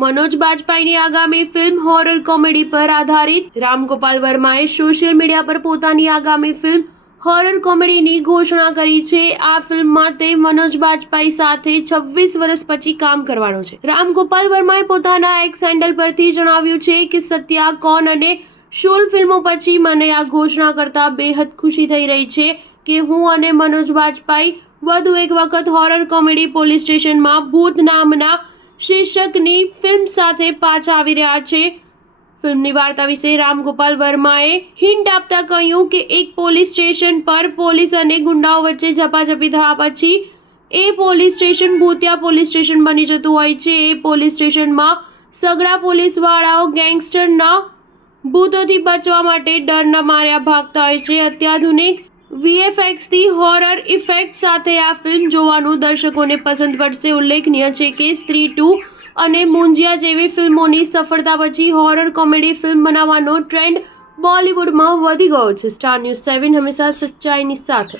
મનોજ બાજપાઈની આગામી film horror comedy પર આધારિત રામ ગોપાલ વર્માએ સોશિયલ મીડિયા પર પોતાની આગામી ફિલ્મ હોરર કોમેડીની ઘોષણા કરી છે। આ ફિલ્મમાં તે મનોજ બાજપાઈ સાથે 26 વર્ષ પછી કામ કરવાનો છે। રામ ગોપાલ વર્માએ પોતાના એક્સ હેન્ડલ પરથી જણાવ્યું છે કે સત્યા કોન અને શૂલ ફિલ્મો પછી મને આ ઘોષણા કરતા બેહદ ખુશી થઈ રહી છે કે હું અને મનોજ બાજપાઈ વધુ એક વખત હોરર કોમેડી પોલીસ સ્ટેશનમાં ભૂત નામના શીર્ષકની ફિલ્મ સાથે પાછા આવી રહ્યા છે। ફિલ્મની વાર્તા વિશે રામ ગોપાલ વર્માએ હિન્ટ આપતા કહ્યું કે એક પોલીસ સ્ટેશન પર પોલીસ અને ગુંડાઓ વચ્ચે ઝપાઝપી થયા પછી એ પોલીસ સ્ટેશન ભૂતિયા પોલીસ સ્ટેશન બની જતું હોય છે। એ પોલીસ સ્ટેશનમાં સગડા પોલીસવાળાઓ ગેંગસ્ટરના ભૂતોથી બચવા માટે ડરના માર્યા ભાગતા હોય છે। અત્યાધુનિક વીએફએક્સથી હોરર ઇફેક્ટ સાથે આ ફિલ્મ જોવાનું દર્શકોને પસંદ પડશે। ઉલ્લેખનીય છે કે સ્ત્રી 2 અને મુંજિયા જેવી ફિલ્મોની સફળતા પછી હોરર કોમેડી ફિલ્મ બનાવવાનો ટ્રેન્ડ બોલિવૂડમાં વધી ગયો છે। સ્ટાર ન્યૂઝ 7 હંમેશા સચ્ચાઈની સાથે।